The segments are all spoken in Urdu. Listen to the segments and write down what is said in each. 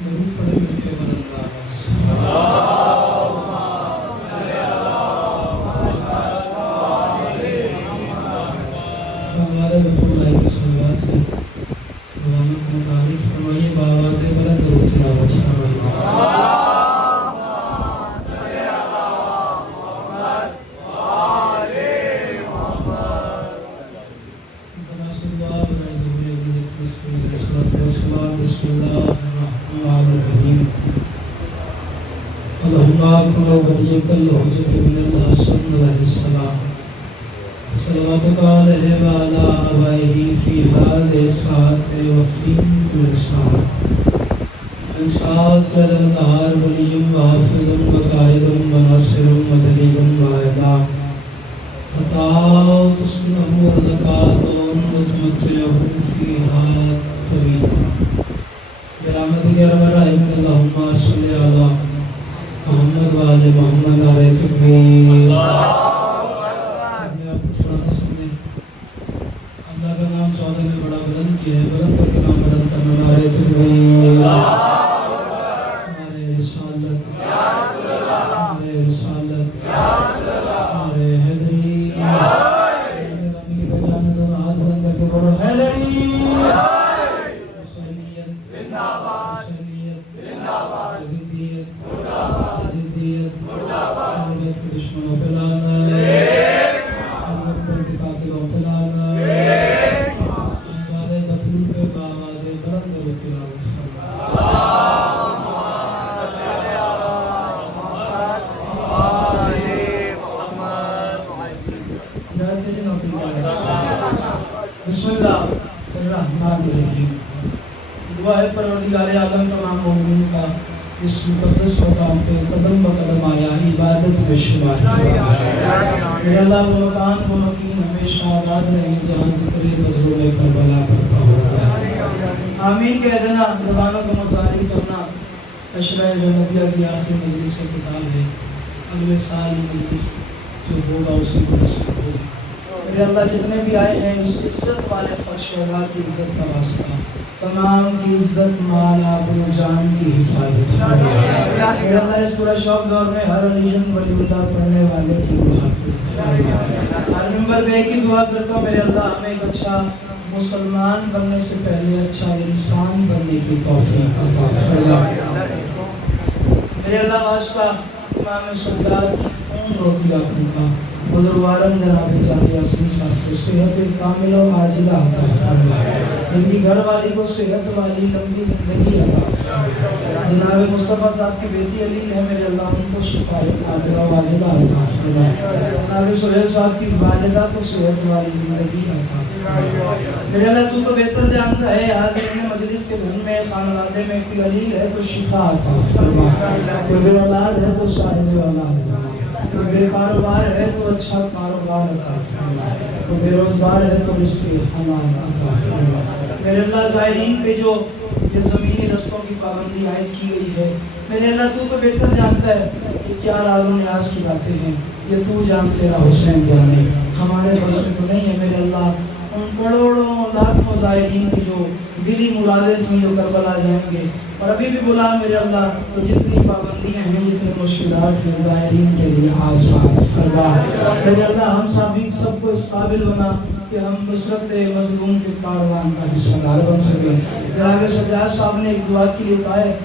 درود پڑھیں مل کے بلند آواز سے۔ ہمارے رسول اللہ کی صلوات سے مولانا کو تعریف فرمائیے، بآواز بلند درود تلاوت فرمائیے۔ صلواتك عليه وعلى آبائه في هذه الساعة وفي كل ساعة من ساعة النهار ولي وحافظ وقائد وناصر ودليل وعظام وطاعة تصلح وزكاة وتمتعه فيها طويلا برحمتك يا رب الراحمين اللهم صل على محمد وآل محمد عليه تكبير۔ اللہ کا نام 14 میں بڑا بلند کیا ہے، بلند کر کے نام بلند کرنا، نعرہ تکبیر، نعرہ رسالت، نعرہ رسالت، نعرہ حیدری، نعرہ کی پہچان دو، ہاتھ بلند کر کے بڑھو حیدری، حسینیت زندہ باد، حسینیت زندہ باد، زندیت زندہ باد، زندیت زندہ باد، محمد کے دشمنوں پہ لعنت، محمد پر کے قاتلوں پہ لعنت، بسم اللہ الرحمن الرحیم۔ دعا ہے پروردگار عالم تمام مومنین کا اس مقدس مقام پہ قدم بقدم آیا عبادت میں شمار۔ میرے اللہ وہ مکان وہ مکین ہمیشہ آباد رہے جہاں ذکر مظلوم کربلا برپا ہوگا۔ آمین کہہ دینا، زبانوں کو متعارف کرنا۔ عشرہ جنتیہ کی آخری مجلس سے کتاب ہے، اگلے سال مجلس جو ہوگا اسی کو نصیب ہوگی۔ میرے اللہ جتنے بھی آئے ہیں اس عزت والے فرش اللہ کی عزت کا واسطہ، تمام کی عزت مالا ابو جان کی حفاظت۔ میرے اللہ اس پورا شوق دور میں ہر علیہم ولی اللہ پڑھنے والے کی محافظت۔ ہر ممبر پہ ایک ہی دعا کرتا ہوں، میرے اللہ ہمیں ایک اچھا مسلمان بننے سے پہلے اچھا انسان بننے کی توفیق عطا فرما۔ میرے اللہ واسطہ امام سجاد کی خون روتی آنکھوں کا بزرگوارم جناب جاتی حسین صاحب کو صحت کامل و عاجلہ عطا فرما، ان کی گھر والی کو صحت والی لمبی زندگی عطا فرما۔ جناب مصطفیٰ صاحب کی بیٹی علی ہے، میرے اللہ ان کو شفاء کاملہ و عاجلہ عطا فرما۔ جناب سہیل صاحب کی والدہ کو صحت والی زندگی عطا فرما۔ میرے اللہ تو بہتر جانتا ہے، آج اپنے مجلس کے گھر میں خانوادے میں کوئی علیل ہے تو شفاء عطا فرما، کوئی بے اولاد ہے تو صاحب اولاد فرما، کوئی بے کاروبار ہے تو اچھا کاروبار عطا فرما، کوئی بے روزگار ہے تو رزق حلال عطا فرما۔ میرے اللہ زائرین پہ جو یہ زمینی رستوں کی پابندی عائد کی گئی ہے، میرے اللہ تو بہتر جانتا ہے کہ کیا راز و نیاز کی باتیں ہیں، یہ تو جان تیرا حسین جانے، ہمارے بس میں تو نہیں ہے۔ میرے اللہ ان کروڑوں لاکھوں زائرین کی جو دلی مرادیں تھیں جو کربلا جائیں گے، اور ابھی بھی بلا میرے اللہ تو جتنی پابندیاں ہیں جتنے مشکلات ہیں زائرین کے لیے آسان فرما۔ میرے اللہ ہم سب کو اس قابل بنا کہ ہم نصرت مظلوم کے کاروان کا حصہ دار بن سکیں۔ جناب سجاد صاحب نے ایک دعا کے لیے کہا ہے،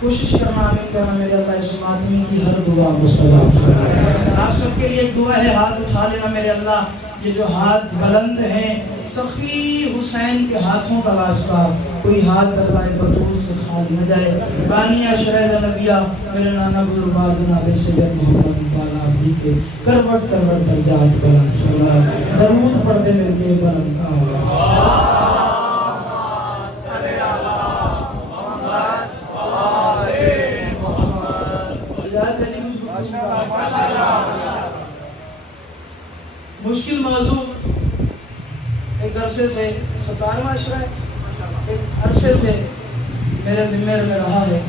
کوشش کرنا آمین کرنا، میرے اللہ اس ماتمی کی ہر دعا مستجاب فرما۔ آپ سب کے لیے ایک دعا ہے، ہاتھ اٹھا لینا میرے اللہ، یہ جو ہاتھ بلند ہیں سخی حسین کے ہاتھوں کا واسطہ، کوئی ہاتھ دربار بطول سے خالی نہ جائے۔ بانی عشرہ نبیہ میرے نانا بزرگوار جناب سید محمد بالا بھی کے کروٹ کروٹ درجات بلند فرما، درود پڑھتے مل کے بلند آواز۔ مشکل موضوع ایک عرصے سے 17واں عشرہ ہے، ایک عرصے سے میرے ذمہ میں رہا ہے۔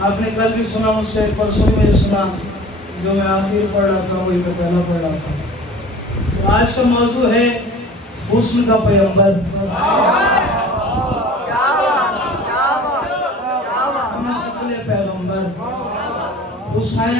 آپ نے کل بھی سنا مجھ سے، پرسوں بھی مجھے سنا، جو میں آخر پڑھ رہا تھا وہی میں پہلا پڑھ رہا تھا۔ تو آج کا موضوع ہے حسن کا پیغمبر۔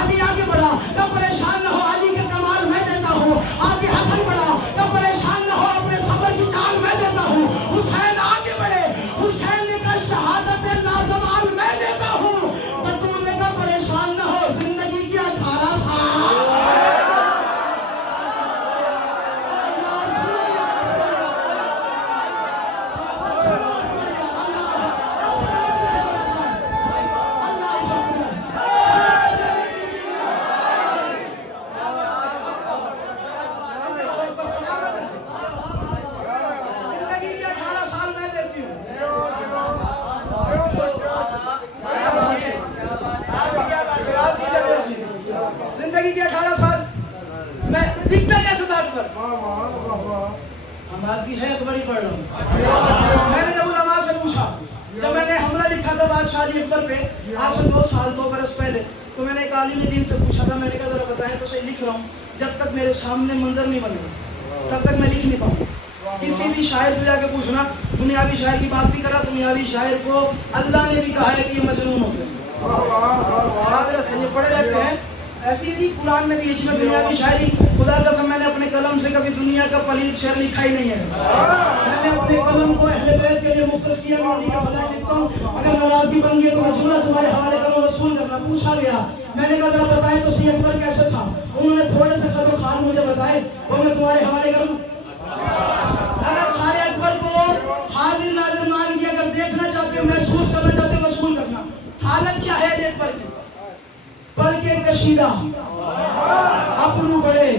علی آگے بڑھا تو پریشان نہ ہو، علی کے کمال میں دیتا ہوں، آگے حسن بڑھا تو پریشان نہ ہو، اپنے صبر کی چال میں دیتا ہوں، حسین آگے بڑھے، حسین نے کہا شہادت لازوال میں دیتا ہوں، بطول نے کہا پریشان نہ ہو، زندگی کی 18 سال زندگی کے 18 سال میں دکھتا کیسے تھا اکبر؟ ہم آدمی ہے اکبر ہی پڑھ رہا ہوں۔ میں نے جب علماء سے پوچھا، جب میں نے حملہ لکھا تھا بادشاہ علی اکبر پہ آج سے 2 سال 2 برس پہلے، تو میں نے ایک عالم دین سے پوچھا تھا، میں نے کہا ذرا بتائیں تو صحیح لکھ رہا ہوں، جب تک میرے سامنے منظر نہیں بنے گا تب تک میں لکھ نہیں پاؤں۔ کسی بھی شاعر سے جا کے پوچھنا، دنیاوی شاعر کی بات بھی کرا، دنیاوی شاعر کو اللہ نے بھی کہا ہے کہ یہ مجنون ہوتے ہیں، یہ پڑھے رہتے ہیں ایسی ہی قرآن میں بھی اس میں دنیاوی شاعری، خدا قسم میں نے اپنے قلم سے کبھی دنیا کا پلید شعر لکھا ہی نہیں ہے، میں نے اپنے قلم کو اہل بیت کے لیے مختص کیا، میں انہی کا فضائل لکھتا ہوں، اگر ناراضگی بن گئی تو میں جملہ تمہارے حوالے کروں، رسول کرنا پوچھا گیا، میں نے کہا ذرا بتائیں تو صحیح اکبر کیسے تھا، انہوں نے تھوڑے سے خط و خال مجھے بتائے، وہ میں تمہارے حوالے کروں۔ اگر سارے اکبر کو حاضر ناظر مان کے اگر دیکھنا چاہتے ہو، محسوس کرنا چاہتے ہو، وصول کرنا، حالت کیا ہے اکبر کی؟ پلکیں کشیدہ، ابرو بڑے،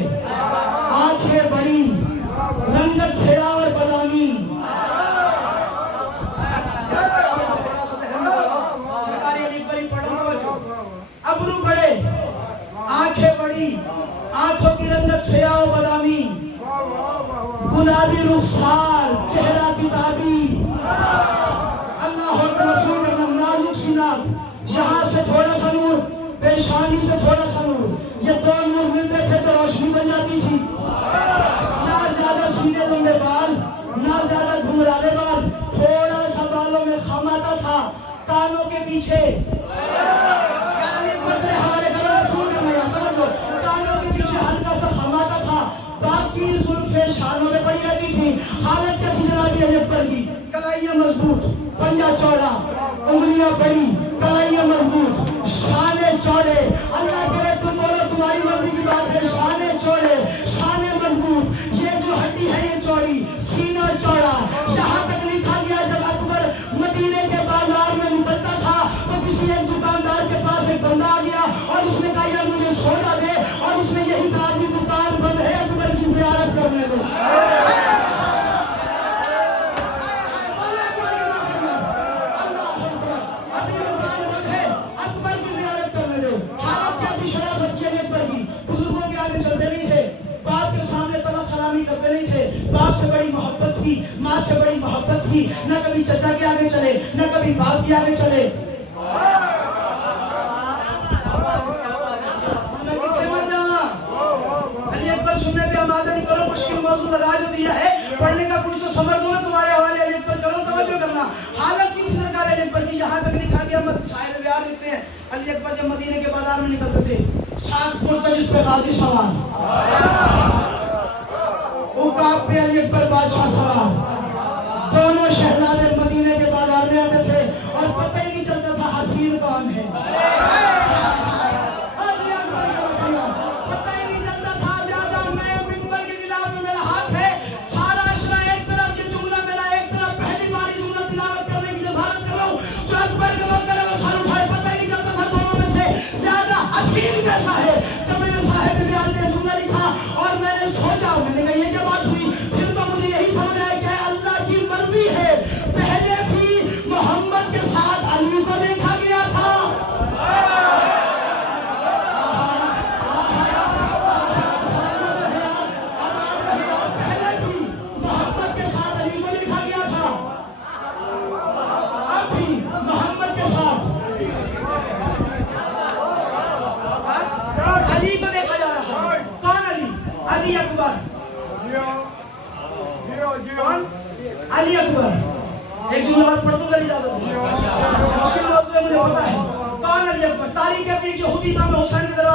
آنکھیں بڑی، رنگت سیاہ اور بادامی، ابرو بڑے، آنکھیں بڑی، آنکھوں کی رنگت سیاہ و بادامی، گلابی رخسار، چہرہ کتابی، اللہ اکبر، رسول کرنا، نازک سینہ، یہاں سے تھوڑا سا نور، پیشانی سے تھوڑا سا نور، یہ 2 نور ملتے تھے تو روشنی بن جاتی تھی، نہ زیادہ سیدھے لمبے بال، نہ زیادہ گھنگرالے بال، تھوڑا سا بالوں میں خم آتا تھا، کانوں کے پیچھے، کانوں کے پیچھے ہلکا سا خم آتا تھا، باقی زلفیں شانوں میں پڑی رہتی تھی، حالت کیا تھی جناب علی اکبر کی؟ کلائیاں مضبوط، پنجہ چوڑا، انگلیاں بڑی، کلائیاں مضبوط، شانے چوڑے، اللہ کرے تم بولو تمہاری مرضی کی بات ہے، شانے چوڑے، شانے مضبوط، یہ جو ہڈی ہے یہ چوڑی، سینہ چوڑا، یہاں تک لکھا گیا جب اکبر مدینے کے بازار میں نکلتا تھا تو کسی ایک دکاندار کے پاس ایک بندہ آ گیا اور اس نے کہا یار مجھے سودا دے، اور اس نے یہی کہا کہ دکان بند ہے، اکبر کی زیارت کرنے دو۔ کرتے نہیں تھے، باپ سے بڑی محبت تھی، ماں سے بڑی محبت تھی، نہ کبھی چچا کے آگے چلے، نہ کبھی باپ کے آگے چلے۔ میں کتنے مر جاؤں؟ علی اکبر سننے پہ آمادہ نہیں کرو، مشکل موضوع لگا جو دیا ہے، پڑھنے کا کچھ تو سمر دو میں تمہارے حوالے علی اکبر کرو، توجہ کرنا۔ حالت کی سرکار علی اکبر کی، یہاں تک لکھا گیا، شاعر بیان لکھتے ہیں، علی اکبر جب مدینے کے بازار میں نکلتے تھے، 7 مرتجز پہ غازی سوار، عقاب پہ علی اکبر بادشاہ سوار، دونوں شہزادے مدینے کے بازار میں آتے تھے اور پتہ ہی نہیں چلتا تھا حسین کون ہے، پتہ ہی نہیں چلتا تھا زیادہ، میں منبر کے خلاف میں میرا ہاتھ ہے، سارا اشرا ایک طرف، یہ جملہ میرا ایک طرف، پہلی باری جملہ تلاوت کرنے کی جسارت کر رہا ہوں، جو اکبر کے لوگ کرے وہ سر اٹھائے، پتہ ہی نہیں چلتا تھا دونوں میں سے زیادہ حسین کیسا ہے۔ جب میں نے صاحب بیان میں جملہ لکھا اور میں نے سوچا، میں نے کہا یہ کیا بات ہوئی، پھر تو مجھے یہی سمجھ آیا کہ اللہ کی مرضی ہے، پہلے بھی محمد کے ساتھ علی کو دیکھا گیا تھا، پہلے بھی محمد کے ساتھ علی کو دیکھا گیا تھا، اب بھی محمد کے ساتھ علی کو دیکھا جا رہا ہے۔ کون علی؟ علی اکبر، کون؟ علی اکبر۔ ایک جملہ اور پڑھ دوں گا اجازت دیں، مشکل موضوع ہے مجھے پتا ہے، کون علی اکبر؟ تاریخ کہتی ہے کہ یہودی امام حسین کے دربار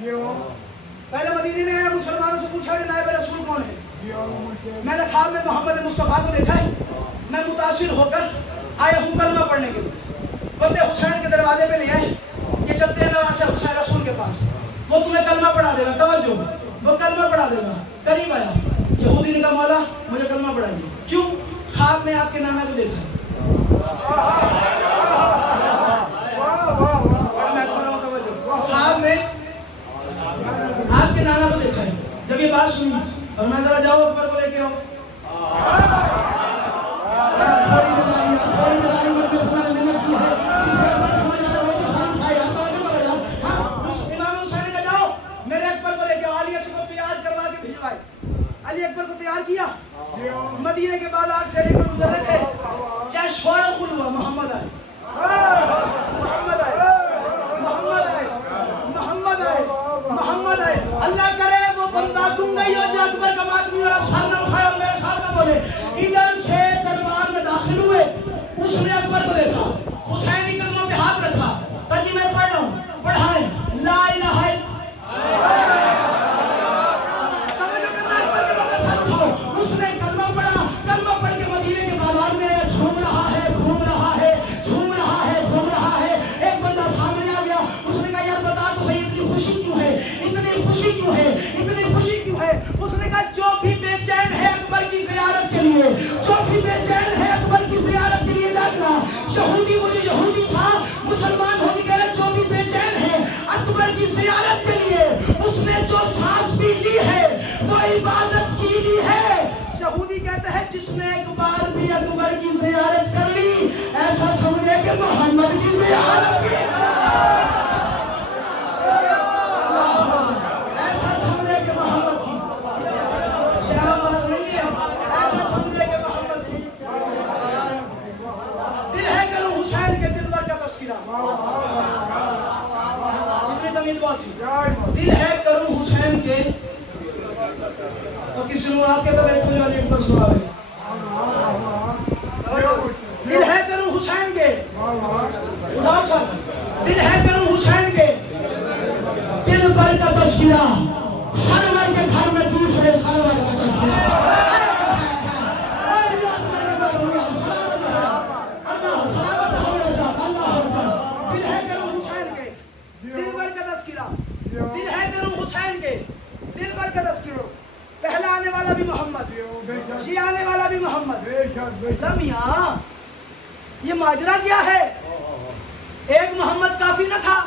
پہلے مدینے میں آیا، مسلمانوں سے پوچھا کہ نائب رسول کون ہے؟ میں نے خواب میں محمد مصطفیٰ کو دیکھا ہے، میں متاثر ہو کر آیا ہوں کلمہ پڑھنے کے لیے۔ بندے حسین کے دروازے پہ لے آئے، یہ چلتے ہیں نواز سے حسین رسول کے پاس، وہ تمہیں کلمہ پڑھا دے گا، توجہ، وہ کلمہ پڑھا دے گا۔ قریب آیا، یہودی نے کہا مولا مجھے کلمہ پڑھائیے۔ کیوں؟ خواب میں آپ کے نانا کو دیکھا ہے۔ خواب میں آپ کے نانا کو دیکھا ہے۔ جب یہ بات سنی اور میں ذرا جاؤ اکبر کو لے کے آؤ، علی اکبر کو تیار کیا، مدینے کے بازار سے علی پر گزر رہے تھے، کیا شور غل ہوا، محمد آئے، محمد آئے، محمد آئے، محمد آئے، محمد آئے۔ اللہ کرے وہ بندہ گنگئی ہو جو اکبر کا ماتمی اور سر نہ اٹھائے اور میرے ساتھ نہ بولے۔ ادھر سے دربار میں داخل ہوئے، اس نے اکبر کو دیکھا، حسینی کلموں پہ ہاتھ رکھا، تجی میں پڑھ رہا ہوں، پڑھائیں لا الہ الا جو بھی بے چین ہے اکبر کی زیارت کے لیے جانا۔ یہودی مجھے یہودی تھا، مسلمان ہو گیا، جو بھی بے چین ہے اکبر کی زیارت کے لیے، اس نے جو سانس بھی لی ہے وہ عبادت کی لی ہے۔ یہودی کہتا ہے جس نے ایک بار بھی اکبر کی زیارت کر لی ایسا سمجھے کہ محمد کی زیارت کی، ایسا سمجھے کہ محمد کی، کیا بات نہیں ہے، ایسا سمجھے کہ محمد کی۔ دل ہے کروں حسین کے دلبر کا تذکرہ، اتنی تمیز بات تھی، دل ہے کروں حسین کے، تو کسی نے آپ کے بغیر کوئی علی اکبر سنا ہے، دل ہے کروں حسین کے، اٹھاؤ سب، دل ہے کروں حسین کے دلبر کا تذکرہ، سرور کے گھر میں دوسرے سرور کا تذکرہ۔ دل ہے کروں حسین کے دلبر کا تذکرہ، پہلا آنے والا بھی محمد، جی آنے والا بھی محمد۔ لمحہ یہ ماجرا کیا ہے؟ ایک محمد کافی نہ تھا،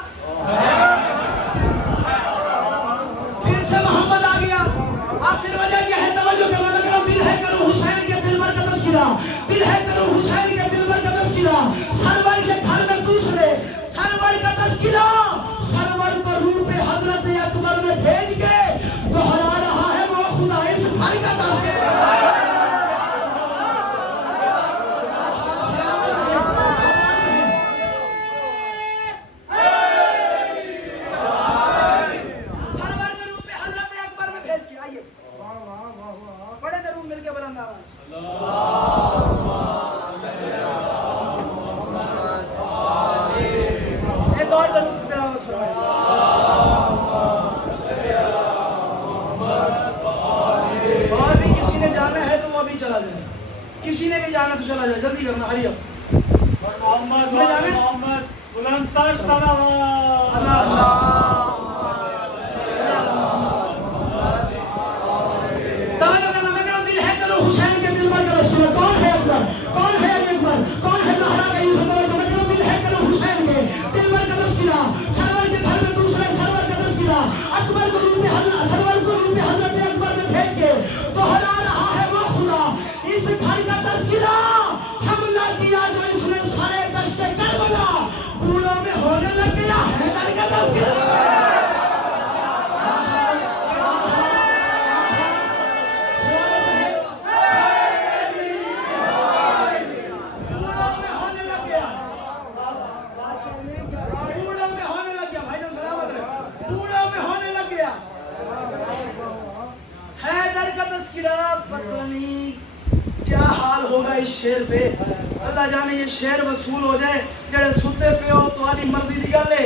پھر سے محمد آ گیا، آخر وجہ کیا ہے؟ توجہ کرنا لگا، دل ہے کروں حسین کے دلبر کا تذکرہ، دل ہے کروں حسین کے دلبر کا تذکرہ، سرور کے گھر میں دوسرے سرور کا تذکرہ، سرور کو روح پہ حضرت اکبر میں بھیج کے دہرا رہا ہے وہ خدا اس گھر کا تذکرہ۔ سرور کے روح پہ حضرت اکبر میں بھیج کے آئیے بڑے درود مل کے بلند آواز ایک اور درود تلاوت فرمائیں۔ اور بھی کسی نے جانا ہے تو وہ ابھی چلا جائے، کسی نے بھی جانا تو چلا جائے، جلدی کرنا، ہری اب محمد بلند تر صلوات حسین کے دلبر کا رسول کون ہے؟ اکبر کون ہے؟ علی اکبر کون ہے؟ زہرا کا یوسف کا دل ہے کرو حسین کے دلبر کا تذکرہ، سرور کے گھر میں دوسرے سرور کا تذکرہ، اکبر کو روح میں حضرت سرور کو روح میں حضرت اکبر میں بھیج کے دہرا رہا ہے وہ خدا اس گھر کا تذکرہ۔ حملہ کیا جو اس نے سارے دشت کربلا، بوڑھوں میں ہونے لگ گیا حیدر کا تذکرہ۔ پتہ نہیں کیا حال ہوگا اس شیر پہ، اللہ جانے یہ شیر وصول ہو جائے، جڑے ستے پہ ہو تو علی مرضی دی گل ہے،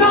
9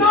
9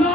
9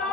9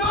9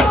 9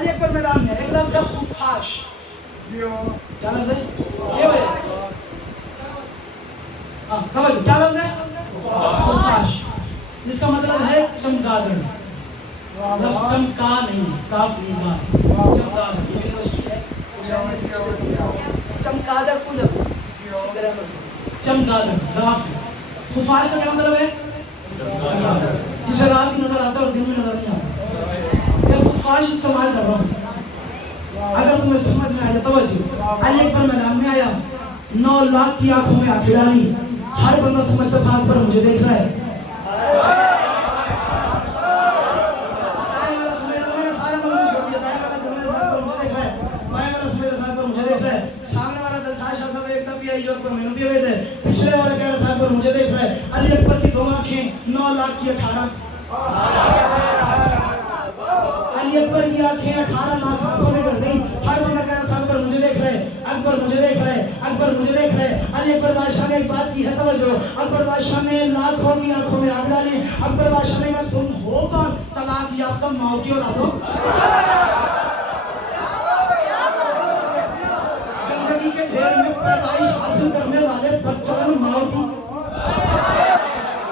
علی اکبر میدان میں ایک لفظ ہے خفاش. کیا لفظ ہے؟ یہ ہوئے توجہ کیا لفظ ہے؟ خفاش، جس کا مطلب ہے چمگادڑ. لفظ چمکا نہیں، کاف نہیں گا، چمگادڑ. یہ یونیورسٹی ہے چمگادڑ کولر چمگادڑ گاف. خفاش کا کیا مطلب ہے؟ جسے رات کی نظر آتا ہے اور دن میں نظر نہیں آتا. میں خفاش استعمال کر رہا ہوں اگر تمہیں سمجھ میں آیا. توجہ علی اکبر میدان میں آیا، 9 لاکھ کی آنکھوں میں آنکھیں ڈالی، ہر بندہ سمجھتا تھا اکبر مجھے دیکھ رہا ہے. سامنے والا دل تھا شاہ صاحب ایک دم بھی آئی جو پر میں بھی ہوئے تھے، پچھلے والا کہہ رہا تھا پر مجھے دیکھ رہا ہے. علی اکبر کی 2 آنکھیں 9 لاکھ کی 18. علی اکبر کی آنکھیں 18 لاکھ آنکھوں میں کر گئی. ہر بندہ کہہ رہا تھا اکبر مجھے دیکھ رہے، اکبر مجھے دیکھ رہے، اکبر مجھے دیکھ رہے. علی اکبر بادشاہ نے ایک بات کی ہے توجہ. اکبر بادشاہ نے لاکھوں کی آنکھوں میں آگ ڈالی. اکبر بادشاہ نے کہا تم ہو کون؟ طلاق یافتہ ماؤ کی اولاد ہو. زندگی کے ڈھیر میں پیدائش حاصل کرنے والے بچوں ماؤ کی.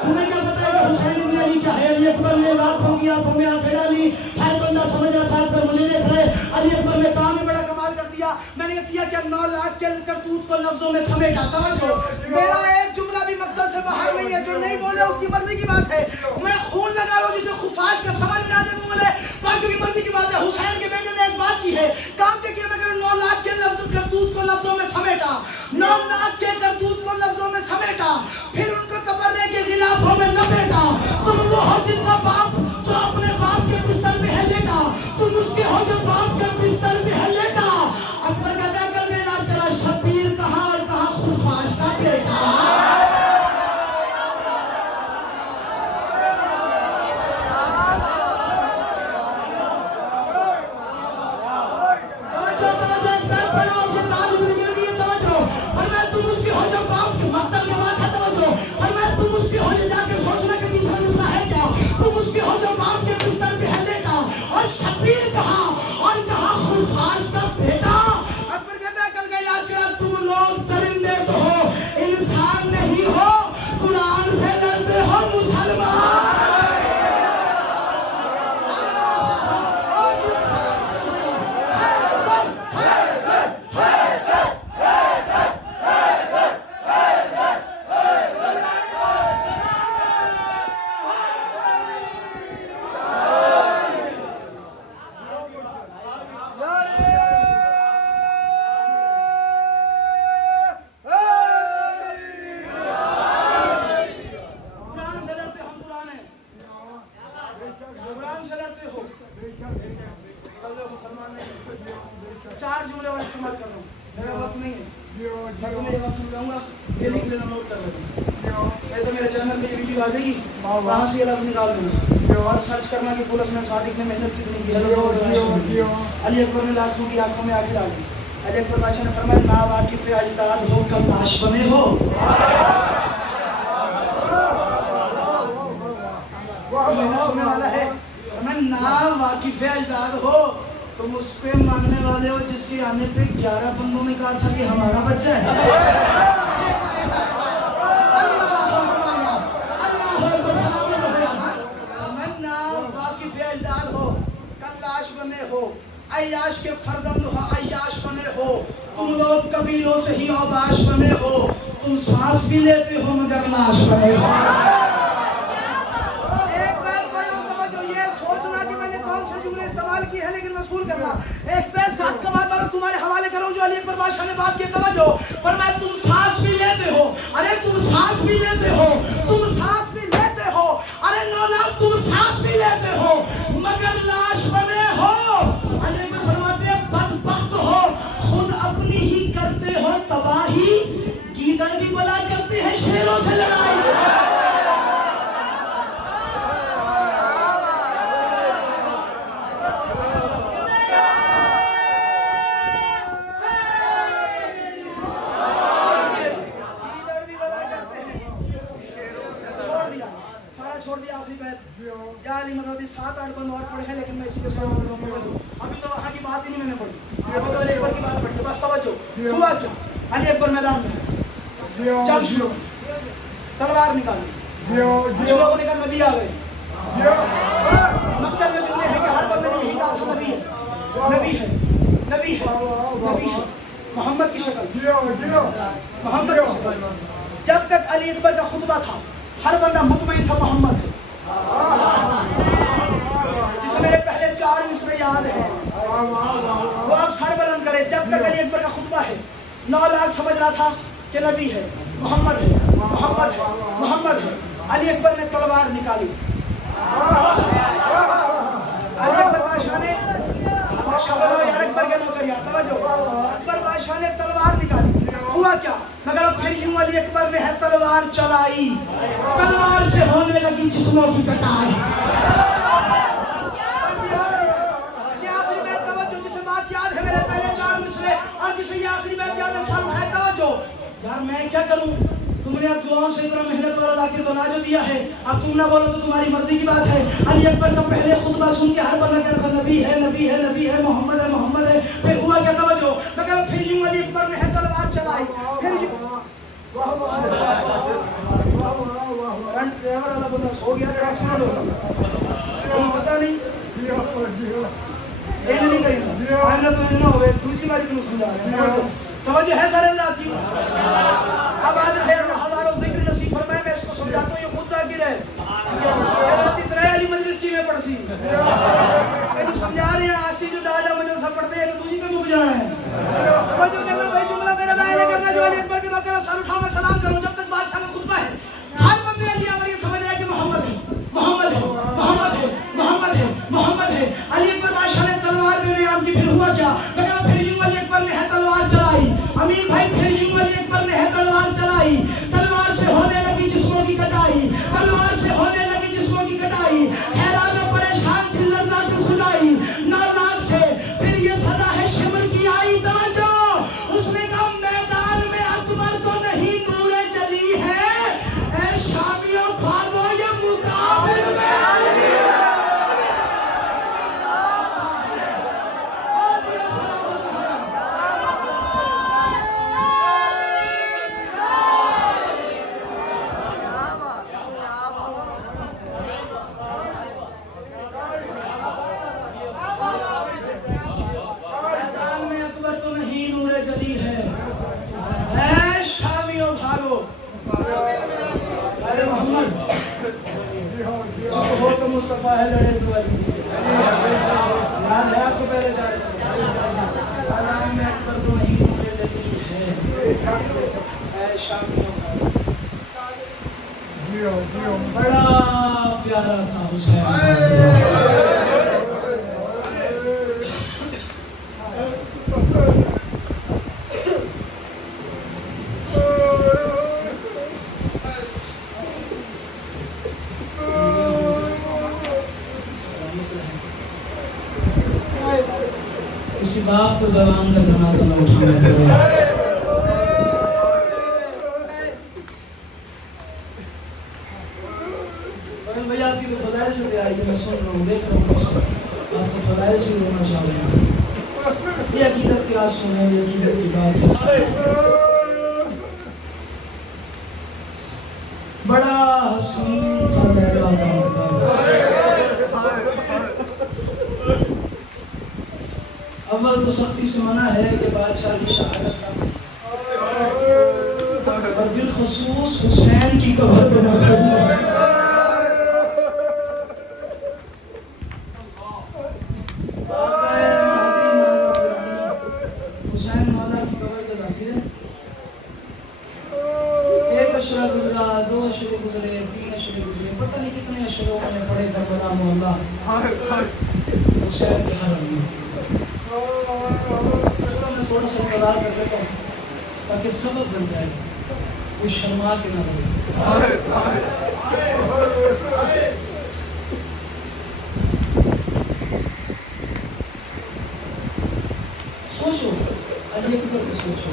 تمہیں کیا پتا ہے کہ حسین ابن علی کیا ہے؟ علی اکبر نے لاکھوں کی آنکھوں میں آنکھیں ڈالی. ہر بندہ سمجھ رہا تھا اکبر مجھے دیکھ رہے. علی اکبر نے کام میں بڑا کمال کر دیا. میں نے کیا کہ 9 لاکھ کے کرتوت کو لفظوں میں سمیٹا. توجہ میرا ایک جملہ بھی مقصد سے باہر نہیں ہے، جو نہیں بولے اس کی مرضی کی بات ہے. میں خون لگا رہا ہوں جسے خفاش کا سمجھ میں آ جائے وہ بولے باقیوں کی مرضی کی بات ہے. حسین کے بیٹے نے ایک بات کی ہے، کام کیا کیا میں کہہ رہا ہوں 9 لاکھ کے لفظ کرتوت کو لفظوں میں سمیٹا. 9 لاکھ کے کرتوت کو لفظوں میں سمیٹا، پھر ان کو تبرے کے غلافوں میں لپیٹا. تم وہ ہو جن کا باپ جو اپنے باپ کے بستر میں ہے لیٹا، تم اس کے ہو جو باپ کے بستر میں ہے لیٹا. اکبر کہتا ہے کر کے علاج کرا، شبیر کہاں اور کہاں خفاش کا بیٹا. علی اکبر نے لاکھوں کی آنکھوں میں آگ ڈالی. علی اکبر بادشاہ نے فرمایا نا واقف اجداد ہو کل لاش بنے ہو. سننے والا ہے میں نا واقف اجداد ہو، تم اس پہ ماننے والے ہو جس کے آنے پہ 11 بندوں نے کہا تھا کہ ہمارا بچہ ہے. عیاش کے فرزند ہو، عیاش بنے ہو. تم لوگ قبیلوں سے ہی اوباش بنے ہو. تم سانس بھی لیتے ہو مگر لاش بنے ہو. ایک بات بڑھو توجہ، یہ سوچنا کہ میں نے کون سے جملے استعمال کی ہے لیکن وصول کرنا. ایک پہ ساتھ کا بات بڑھو تمہارے حوالے کروں جو علی اکبر بادشاہ نے بات کی. توجہ فرمایا تم سانس بھی لیتے ہو. ارے تم سانس بھی لیتے ہو، تم سانس بھی لیتے ہو. ارے 9 لاکھ تم سانس بھی لیتے ہو مگر لاش بنے ہو. بدبخت ہو، خود اپنی ہی کرتے ہو تباہی. گیدڑ بھی بلا کرتے ہیں شیروں سے لڑائی. گیدڑ بھی بلا کرتے ہیں شیروں سے. چھوڑ دیا سارا، چھوڑ دیا آخری بیت. یا علی مدد 7-8 بندے ہوا کیا؟ علی اکبر میدان میں جنگ شروع تلوار نکالی کچھ لوگوں نے کہا نبی آ گئے مقتل میں جملے ہیں کہ ہر بندے نے یہی کہا تھا نبی ہے نبی ہے نبی ہے نبی ہے محمد کی شکل محمد کی شکل جب تک علی اکبر کا خطبہ تھا ہر بندہ مطمئن تھا محمد ہے جسے میرے پہلے 4 مصرے یاد ہیں وہ اب سر بلند کرے جب تک علی اکبر کا خطبہ ہے 9 لاکھ سمجھ رہا تھا کہ نبی ہے محمد ہے محمد ہے محمد ہے علی اکبر نے تلوار نکالی علی اکبر بادشاہ نے یار اکبر کے نوکر یار توجہ اکبر بادشاہ نے تلوار نکالی ہوا کیا مگر پھر یوں علی اکبر نے ہے تلوار چلائی تلوار سے ہونے لگی جسموں کی کٹائی یہ آخری میں توجہ جسے بات یاد ہے میرے پہلے 4 مصرے اور جسے یہ آخری میں یاد ہے سال اٹھائے توجہ یار میں کیا کروں تم نے اب دعاؤں سے اتنا محنت والا لاکر بنا جو دیا ہے اب تم نہ بولو تو تمہاری مرضی کی بات ہے علی اکبر کا پہلے خطبہ سن کے ہر بندہ کہتا تھا نبی ہے نبی ہے نبی ہے محمد ہے محمد ہے پھر ہوا کیا توجہ مگر پھر یوں علی اکبر نے ہے تلوار چلائی پھر فرنٹ ڈرائیور والا بندہ سو گیا تو ایکسیڈنٹ ہوگا تم پتہ نہیں یہ نہیں کریں گا آئندہ تو نہ ہوئے دوسری باری کو سمجھا رہے ہیں توجہ ہے سارے رات کی اب آج رہے اللہ ہزاروں ذکر نصیب فرمائے میں اس کو سمجھاتا ہوں یہ خود ذاکر ہے یہ رات اتنا علی مجلس کی میں پڑھ سی میں جو سمجھا رہے ہیں آسی جو ڈالا مجلسہ پڑھتے ہیں تو دوسری کو مک جانا ہے توجہ کرنا بھائی جملہ میرا دائرہ کرنا جو علی اکبر کے وقت سر اٹھاؤ میں سلام کروں جب تک بادشاہ کا خطبہ ہے ہر بندے علی اکبر یہ سمجھ رہا ہے کہ محمد ہے محمد ہے محمد ہے محمد ہے محمد ہے علی اکبر بادشاہ نے تلوار میں نیام کی پھر ہوا کیا مگر پھر یوں علی اکبر نے ہے تلوار چلائی امیر بھائی پھر یوں علی اکبر نے ہے تلوار چلائی تلوار سے ہونے لگی جسموں کی کٹائی تلوار سے ہونے لگی جسموں کی کٹائی حیران و پریشان تھی لرزات خدائی 9 لاکھ سے پھر یہ صدا ہے شمر کی آئی توجہ اس نے کہا میدان میں اکبر تو نہیں نور جلی ہے اے شامیوں بھاگو یہ مقابل میں علی ہے مصطفیٰ ہے لڑے تو علی یاد ہے آپ کو پہلے چاہے عالم میں اکبر تو نہیں نور جلی ہے اے شامیوں بڑا پیارا تھا حسین کسی باپ کو زبان کا جنازہ نہ اٹھانا پڑے بھائی آپ کی تو فضائل سے دے آئی میں سن رہا ہوں دیکھ رہا ہوں آپ تو فضائل سے ہونا چاہیے یہ عقیدت کی آس ہونا ہے یہ عقیدت کی بات ہے بڑا حسین تھا میرا اول تو سختی سے منع ہے کہ بادشاہ کی شہادت کا اور بالخصوص حسین کی قبر پہ نہ کرنا حسین مولا کی قبر پہ ذاکر ہے 1 اشرہ گزرا 2 اشرے گزرے 3 اشرے گزرے پتہ نہیں کتنے اشروں میں پڑے کربلا محلہ حسین کے حرم میں میں تھوڑا سا انتظار کر دیتا ہوں تاکہ سبب بن جائے وہ شرما کے نہ رہے سوچو علی اکبر کو سوچو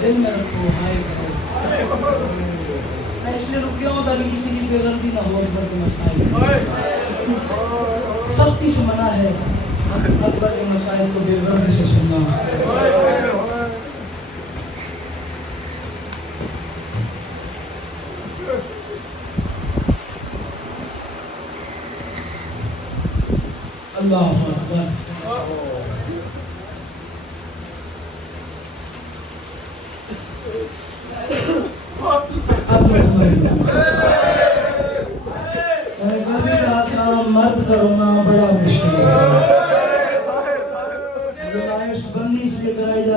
دل میں رکھو ہائے کرو میں اس لیے رک گیا ہوں تاکہ کسی کی بے غرضی نہ ہو اکبر کے مسائل سختی سے منع ہے اکبر کے مسائل کو بے غرضی سے سننا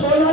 16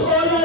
16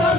10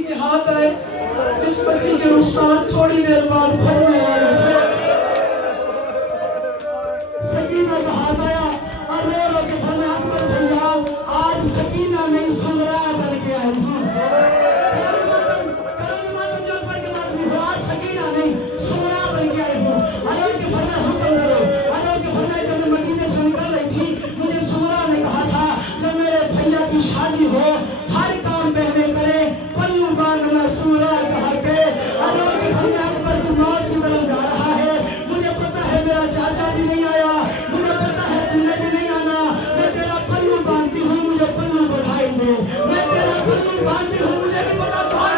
مسیح کے ہاتھ آئے جس مسیح کے استاد تھوڑی دیر بعد پھڑنے والے تھے. سکینہ کا ہاتھ آیا اور رو رو کے فرمایا اکبر بھیا آج سکینہ نہیں سمرا بن کے آئی ہوں. شادی ہو ہر کام پہلے کرے پلو باندھنا سورا کہا کے اللہ کی خدمت پر تو موت کی طرف جا رہا ہے. مجھے پتا ہے میرا چاچا بھی نہیں آیا, مجھے پتا ہے تم نے بھی نہیں آنا. میں تیرا پلو باندھتی ہوں, مجھے پلو بدھائی دے. میں تیرا پلو باندھتی ہوں, مجھے بھی پتا کون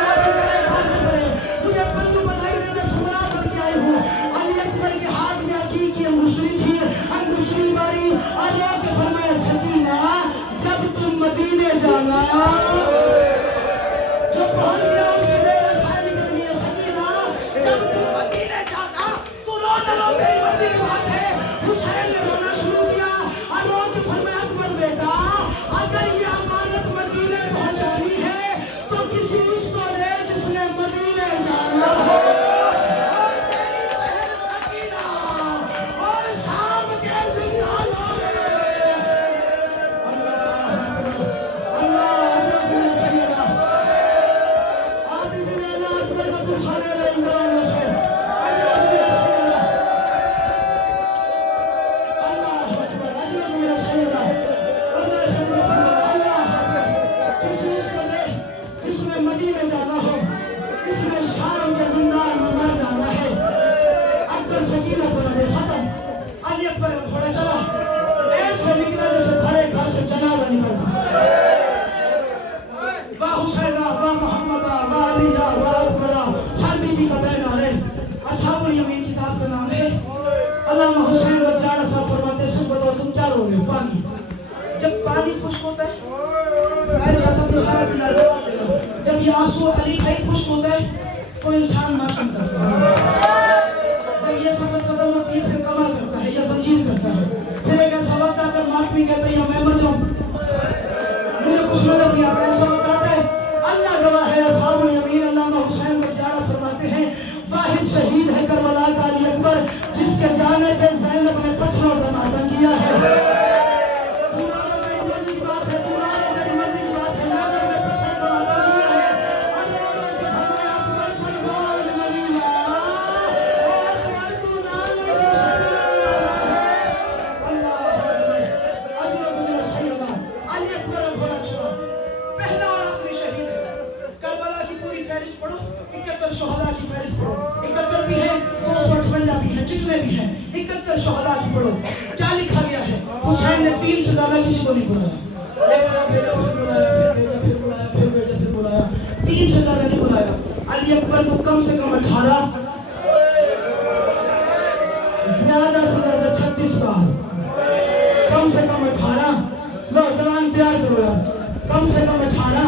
کرے مجھے پلو بدھائی دے. میں سورا بن کے آئی ہوں. علی اکبر کے ہاتھ میں عقیق کی انگوشری تھی, انگوشری ماری اللہ کے فرمایا سکینہ جب تم مدینے جانا جو پہنچ گیا اس سے میرے سائے نکل گیا. سکینہ جب تم مدینے جانا تو رو نہ رو, میری مرضی کی بات ہے. حسین نے رونا شروع کیا اور رو کے فرمایا اکبر بیٹا اگر یہ امانت مدینے پہنچانی ہے تو کسی اس کو دے جس نے مدینے جانا ہو. علامہ حسین وجاڑہ صاحب فرماتے ہیں سن بتاؤ تم کیا رو رہے ہو. پانی جب پانی خشک ہوتا ہے ایسا سب اشارہ بنا جواب دینا. جب یہ آنسو علی بھائی خشک ہوتا ہے تو انسان ماتم کرتا ہے. جب یہ سفر ختم ہوتی ہے پھر کمر کرتا ہے یا زنجیر کرتا ہے. پھر ایک ایسا وقت آتا ہے ماتمی کہتا ہے یا میں مر جاؤں مجھے کچھ نظر نہیں آتا. ایسا وقت آتا ہے اللہ گواہ ہے اصحاب الیمین. علامہ حسین وجاڑہ فرماتے ہیں واحد شہید ہے کربلا کا علی اکبر جس کے جانے پہ زینب نے پتھروں کا ماتم کیا ہے. جتنے بھی ہیں 71 شہداء کی پڑھو. کیا لکھا گیا ہے؟ حسین نے 3 سے زیادہ کسی کو نہیں بلایا. پھر بلایا 3 سے زیادہ نہیں بلایا. علی اکبر کو کم سے کم 18 زیادہ سے زیادہ 36 بار, کم سے کم 18 نوجوان پیار کرو یار, کم سے کم 18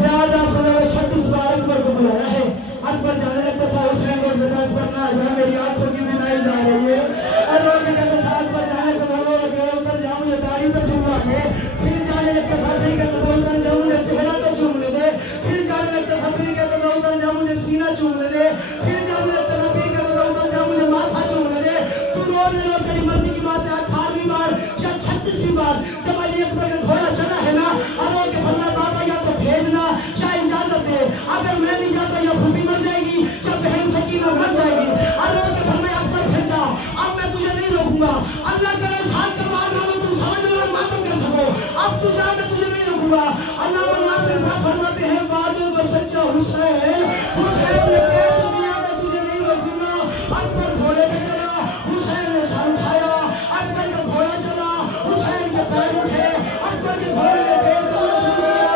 زیادہ سے زیادہ 36 بار اکبر کو بلایا ہے. اکبر جانے لگتا تھا حسین کو بیٹا اکبر نہ جا میری آنکھوں کی بینائی جا رہی ہے. اور لوگ کہتا تھا اکبر جائے تو بولو لگے ادھر جا مجھے داڑھی پہ چموا دے. پھر جانے لگتا تھا پھر کہتا تھا ادھر جا مجھے چہرہ تو چوم لے دے. پھر جانے لگتا تھا پھر کہتا تھا ادھر جا مجھے سینہ چوم لے دے. پھر جانے لگتا تھا پھر کہتا تھا ادھر جا مجھے ماتھا چوم لے دے. تو رونے لو تیری مرضی کی بات ہے. 18ویں بار یا 36ویں بار جب علی اکبر کا گھوڑا چلا ہے نا اور وہ کہ فرمایا بابا یا تو بھیجنا یا اجازت دے, اگر میں نہیں جاتا یا پھوپھی مر جائے گی جب بہن سکینہ مر جائے گی. اللہ کے فرمایا اکبر پھر جاؤ, اب میں تجھے نہیں روکوں گا. اللہ کرے ساتھ کا مار ڈالو تم سمجھ لو اور ماتم کر سکو. اب تو جا, میں تجھے نہیں روکوں گا. اللہ ناصر صاحب فرماتے ہیں وعدوں کا سچا حسین, حسین نے کہہ دنیا میں تجھے نہیں روکوں گا. اکبر گھوڑے پہ چلا, حسین نے سر اٹھایا. اکبر کا گھوڑا چلا, حسین کے پیر اٹھے. اکبر کے گھوڑے نے تیز چلنا شروع کیا.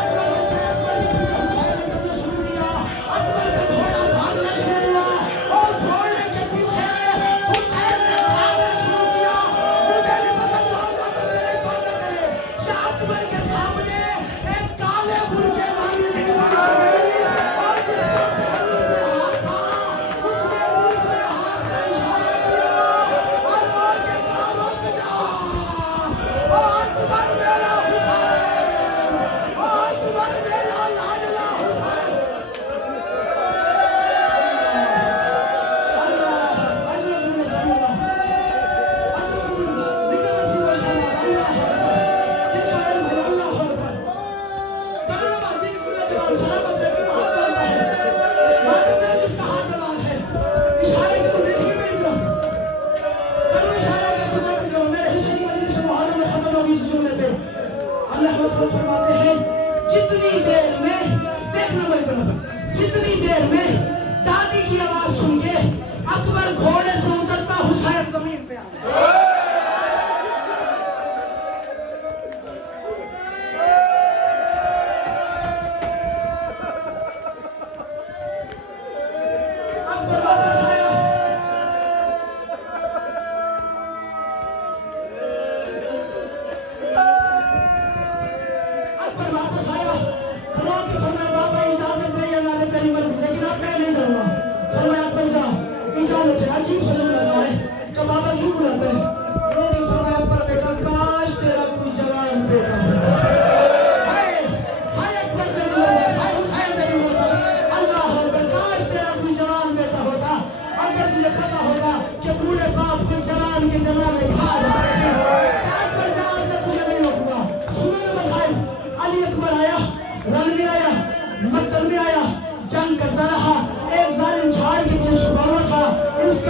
اکبر کے پیر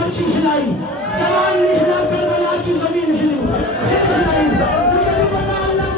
مچھی ہلائی، جلال نے ہلا کربلا کی زمین ہلی، پھر ہلائی، مجھے بھی پتا اللہ